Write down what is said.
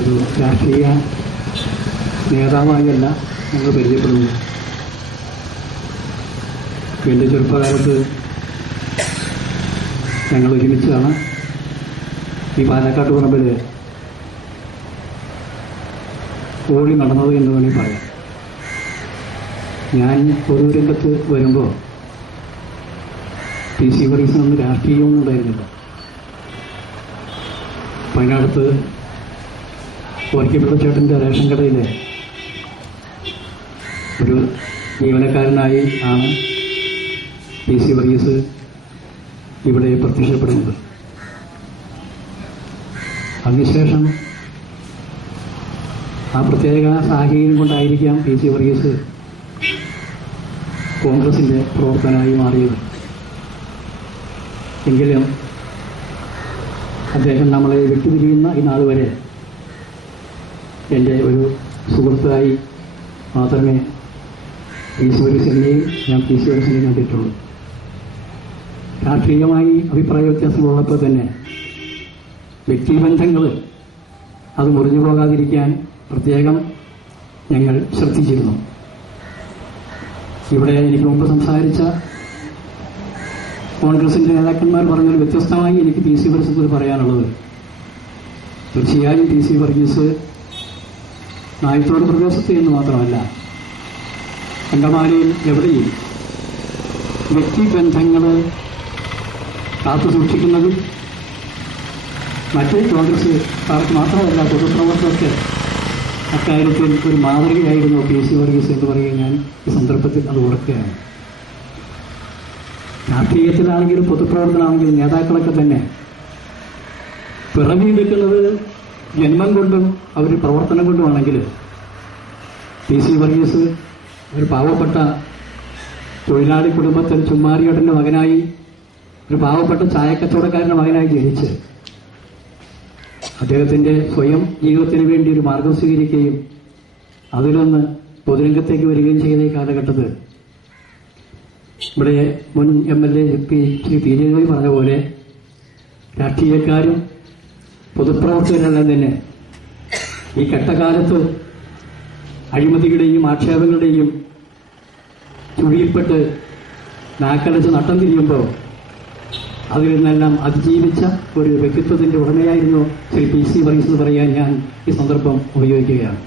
ഒരു രാഷ്ട്രീയ നേതാവായല്ല ഞങ്ങൾ പരിചയപ്പെടുന്നു. എൻ്റെ ചെറുപ്പകാലത്ത് ഞങ്ങൾ ഒരുമിച്ചാണ് ഈ പാലക്കാട്ട് പറമ്പിൽ ഓടി നടന്നത് എന്ന് വേണമെങ്കിൽ പറയാം. ഞാൻ പൊതുരംഗത്ത് വരുമ്പോൾ പി സി വർഗീസിനൊന്നും രാഷ്ട്രീയമൊന്നും ഉണ്ടായിരുന്നില്ല. പതിനടുത്ത് വർക്കിപ്പിള്ള ചേട്ടൻ്റെ റേഷൻ കടയിലെ ഒരു ജീവനക്കാരനായി ആണ് പി സി വർഗീസ് ഇവിടെ പ്രത്യക്ഷപ്പെടുന്നത്. അതിനുശേഷം ആ പ്രത്യേക സാഹചര്യം കൊണ്ടായിരിക്കാം പി സി വർഗീസ് കോൺഗ്രസിൻ്റെ പ്രവർത്തകനായി മാറിയത്. എങ്കിലും അദ്ദേഹം നമ്മളെ വിട്ടുപിരിയുന്ന ഈ നാൾ വരെ എൻ്റെ ഒരു സുഹൃത്തായി മാത്രമേ പി സി വർഗീസിനെയും ഞാൻ പി സി വർഗീസിനെയും കണ്ടിട്ടുള്ളൂ. രാഷ്ട്രീയമായി അഭിപ്രായ വ്യത്യാസമുള്ളപ്പോൾ തന്നെ വ്യക്തിബന്ധങ്ങൾ അത് മുറിഞ്ഞു പോകാതിരിക്കാൻ പ്രത്യേകം ഞങ്ങൾ ശ്രദ്ധിച്ചിരുന്നു. ഇവിടെ എനിക്ക് മുമ്പ് സംസാരിച്ച കോൺഗ്രസിന്റെ നേതാക്കന്മാർ പറഞ്ഞാൽ വ്യത്യസ്തമായി എനിക്ക് പി സി വർഗീസിനോട് പറയാനുള്ളത്, തീർച്ചയായും പി സി വർഗീസ് നായത്തോട് പ്രദേശത്ത് എന്ന് മാത്രമല്ല കണ്ടമാലയിൽ എവിടെയും വ്യക്തിബന്ധങ്ങൾ കാത്തു സൂക്ഷിക്കുന്നതും മറ്റ് കോൺഗ്രസ്സുകാർക്ക് മാത്രമല്ല പൊതുപ്രവർത്തകർക്ക് അക്കാര്യത്തിൽ ഒരു മാതൃകയായിരുന്നു പി സി വർഗീസ് എന്ന് പറയുക ഞാൻ ഈ സന്ദർഭത്തിൽ അത് ഓർക്കുകയാണ്. രാഷ്ട്രീയത്തിലാണെങ്കിലും പൊതുപ്രവർത്തനമാണെങ്കിലും നേതാക്കളൊക്കെ തന്നെ പിറവി വെക്കുന്നത് ജന്മം കൊണ്ടും അവർ പ്രവർത്തനം കൊണ്ടുമാണെങ്കിൽ പി സി വർഗീസ് ഒരു പാവപ്പെട്ട തൊഴിലാളി കുടുംബത്തിൽ ചുമ്മാരിയോടൻ്റെ മകനായി ഒരു പാവപ്പെട്ട ചായക്കച്ചവടക്കാരൻ്റെ മകനായി ജനിച്ച് അദ്ദേഹത്തിന്റെ സ്വയം ജീവിതത്തിന് വേണ്ടി ഒരു മാർഗം സ്വീകരിക്കുകയും അതിലൊന്ന് പൊതുരംഗത്തേക്ക് വരികയും ചെയ്ത ഈ കാലഘട്ടത്തിൽ ഇവിടെ മുൻ MLA Shri P J Joy പറഞ്ഞ പോലെ രാഷ്ട്രീയക്കാരും പൊതുപ്രവർത്തകരെല്ലാം തന്നെ ഈ കെട്ടകാലത്ത് അഴിമതികളുടെയും ആക്ഷേപങ്ങളുടെയും ചുഴിയിൽപ്പെട്ട് നാക്കടച്ച് നട്ടം തിരിയുമ്പോൾ അതിൽ നിന്നെല്ലാം അതിജീവിച്ച ഒരു വ്യക്തിത്വത്തിന്റെ ഉടമയായിരുന്നു ശ്രീ പി സി വർഗീസ് എന്ന് പറയാൻ ഞാൻ ഈ സന്ദർഭം ഉപയോഗിക്കുകയാണ്.